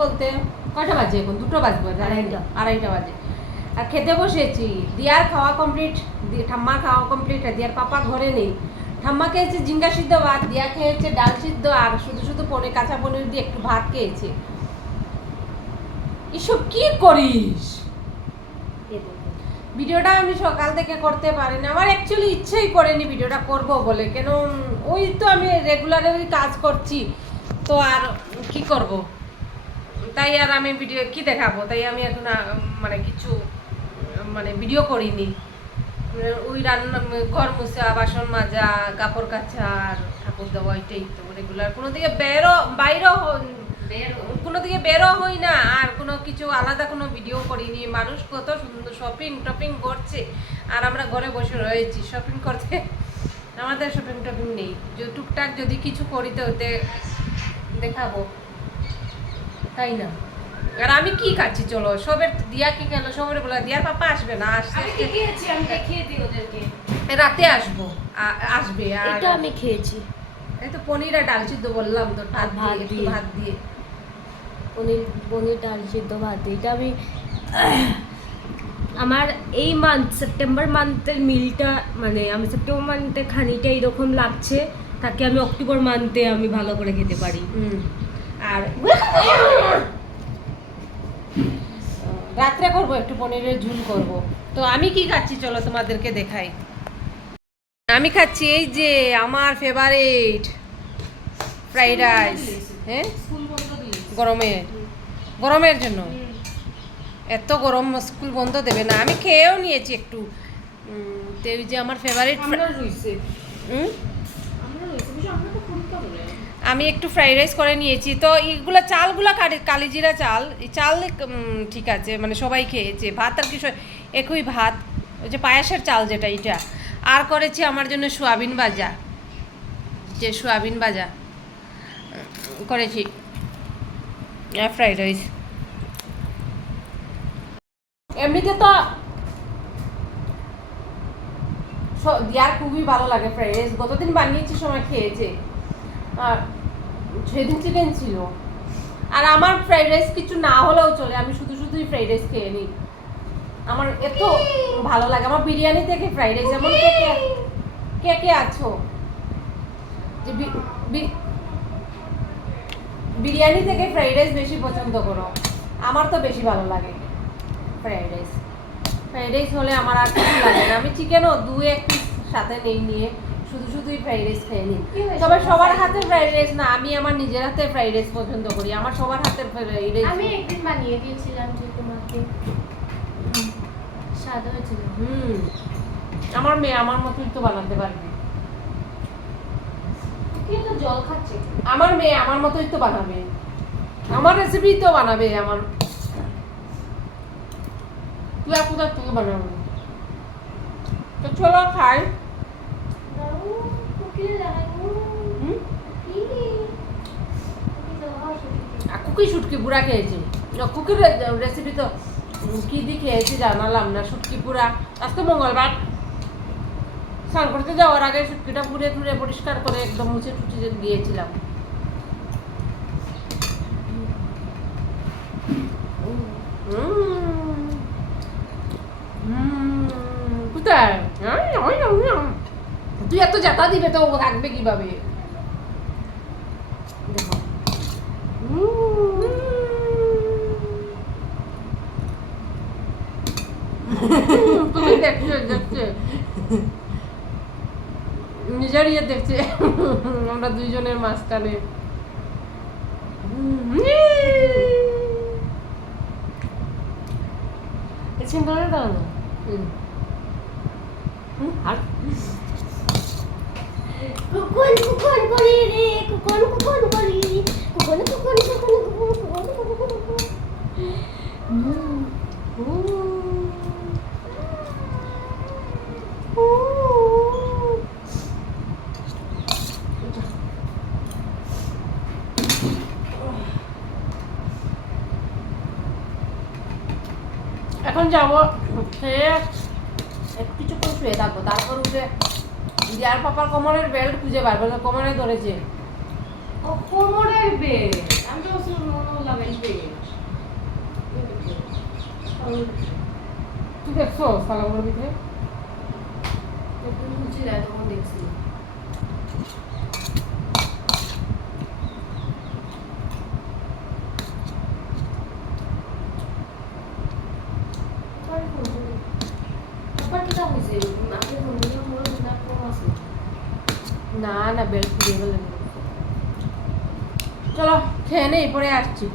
বলতে কয়টা বাজে এখন? দুটো বাজবে আড়াইটা। আড়াইটা। বাজে। আর খেতে বসেছি। দিয়ার খাওয়া কমপ্লিট ঠাম্মার খাওয়া কমপ্লিট দিয়ার পাপা ঘরে নেই। ঠাম্মা খেয়েছে জিঙ্গা সিদ্ধ ভাত দিয়া খেয়েছে ডাল সিদ্ধ আর শুধু শুধু পনির কাঁচা পনির দিয়ে একটু ভাত খেয়েছে। এসব কি করিস? ভিডিওটা আমি সকাল থেকে করতে পারি না আমার অ্যাকচুয়ালি ইচ্ছেই করেনি ভিডিওটা করব বলে। কেন ওই তো আমি রেগুলারই কাজ করছি। তো আর কি করব? তাই আর আমি ভিডিও কি দেখাবো? তাই আমি এখন মানে কিছু মানে ভিডিও করিনি। ওই রান্না ঘর মুছা বাসন মাজা কাপড় কাচা আর ঠাকুর দেওয়া এটাই তো। রেগুলার কোনো দিকে বেরো বাইরেও কোনো দিকে বেরো হই না। আর কোনো কিছু আলাদা কোনো ভিডিও করিনি। মানুষ কত সুন্দর শপিং টপিং করছে। আর আমরা ঘরে বসে রয়েছি। শপিং করতে আমাদের শপিং টপিং নেই। টুকটাক যদি কিছু করি তো ওতে দেখাবো। তাই না? আর আমি কি খাচ্ছি? চলো সবের দিয়া কি খেলো সবের বলে দিয়ার পাপা আসবে না আসতে আমি কি খেয়েছি আমি দেখিয়ে দিই ওদেরকে। রাতে আসব আসবে আর এটা আমি খেয়েছি। এই তো পনির আর ডাল সিদ্ধ বললাম তো ভাত ভাত দিয়ে একটু ভাত দিয়ে। পনির পনির ডাল সিদ্ধ ভাত দিয়ে। এটা আমি আমার এই মান্থ সেপ্টেম্বর মান্থের মিলটা মানে আমি সেপ্টেম্বর মান্থের খানিটা এরকম লাগছে। তাকে আমি অক্টোবর মান্থে আমি ভালো করে খেতে পারি। হুম। আর রাত্রে করব একটু পনিরের ঝুল করব। তো আমি কি খাচ্ছি চলো তোমাদেরকে দেখাই। আমি খাচ্ছি এই যে আমার ফেভারিট ফ্রাইড রাইস হ্যাঁ? গরমে গরমের। জন্য। এত গরম স্কুল বন্ধ দেবে না। আমি খেয়েও নিয়েছি একটু। তো ওই যে আমার ফেভারিট আমি একটু ফ্রাইড রাইস করে নিয়েছি। তো এইগুলো চালগুলো কালি- কালিজিরা চাল চাল ঠিক আছে মানে সবাই খেয়েছে ভাত আর কি একই ভাত, ওই যে পায়াসের চাল যেটা এটা আর করেছি আমার জন্য সোয়াবিন ভাজা। যে সোয়াবিন ভাজা করেছি। ফ্রাইড রাইস এমনিতে তো দিয়ার খুবই ভালো লাগে ফ্রাইড রাইস গতদিন বানিয়েছি, সময় খেয়েছে। আর সেদিন চিকেন ছিল আর আমার ফ্রাইড রাইস কিছু না হলেও চলে, আমি শুধু শুধুই ফ্রাইড রাইস খেয়ে নিই। আমার এত ভালো লাগে, আমার বিরিয়ানি থেকে ফ্রাইড রাইস যেমন কে কে কে কে আছো? যে বিরিয়ানি থেকে ফ্রাইড রাইস বেশি পছন্দ করো, আমার তো বেশি ভালো লাগে ফ্রাইড রাইস ফ্রাইড রাইস হলে আমার আর কিছু লাগে না। আমি চিকেনও দু এক পিস সাথে নেই, নিয়ে শুধু শুধুই ফ্রাইড রাইস খেয়ে নিই তবে সবার হাতে ফ্রাইড রাইস না আমি আমার নিজের হাতে ফ্রাইড রাইস পছন্দ করি আমার সবার হাতের ফ্রাইড রাইস আমি একদিন বানিয়ে দিয়েছিলাম যে তোমাকে। স্বাদ হয়েছিল। হুম। আমার মেয়ে আমার মতোই তো বানাতে পারবে। কি তো জল খাচ্ছে? আমার মেয়ে আমার মতোই তো বানাবে। আমার রেসিপি তো বানাবে আমার। তুই কোথার থেকে বানাবো? তো চলো খাই। কুকি শুটকি পুরা খেয়েছি কুকির রেসিপি তো কি দিয়ে খেয়েছি জানালাম না শুটকি পুরা আজকে মঙ্গলবার স্নান করতে যাওয়ার আগে শুটকিটা পুড়ে টুড়ে পরিষ্কার করে একদম মুছে টুচে দিয়েছিলাম কোথায়। তুই এত জাতা দিবে তো ও থাকবে কীভাবে? দেখো। তুমি দেখছ দেখছে। নিজের ইয়ে দেখছে। আমরা দুইজনের মাঝখানে। সিঙ্গলের দাও না। আর কুকুন কুকুন করি রে কুকুন কুকুন করি কুকুন কুকুন কুকুন কুকুন কুকুন এখন যাব খেয়ে একটু কিছুক্ষণ শুয়ে থাকব, তারপর উঠে দিয়ার পাপার কোমরের বেল্ট খুঁজে বার করে কোমরে ধরেছে ও কোমরের বেল্ট আমি তো শুনলাম লাগাই বেল্ট তুই দেখছ সালামের ভিতরে তখন দেখছিস না না বেল খুলে গেলে চলো খেয়ে নেই পরে আসছি।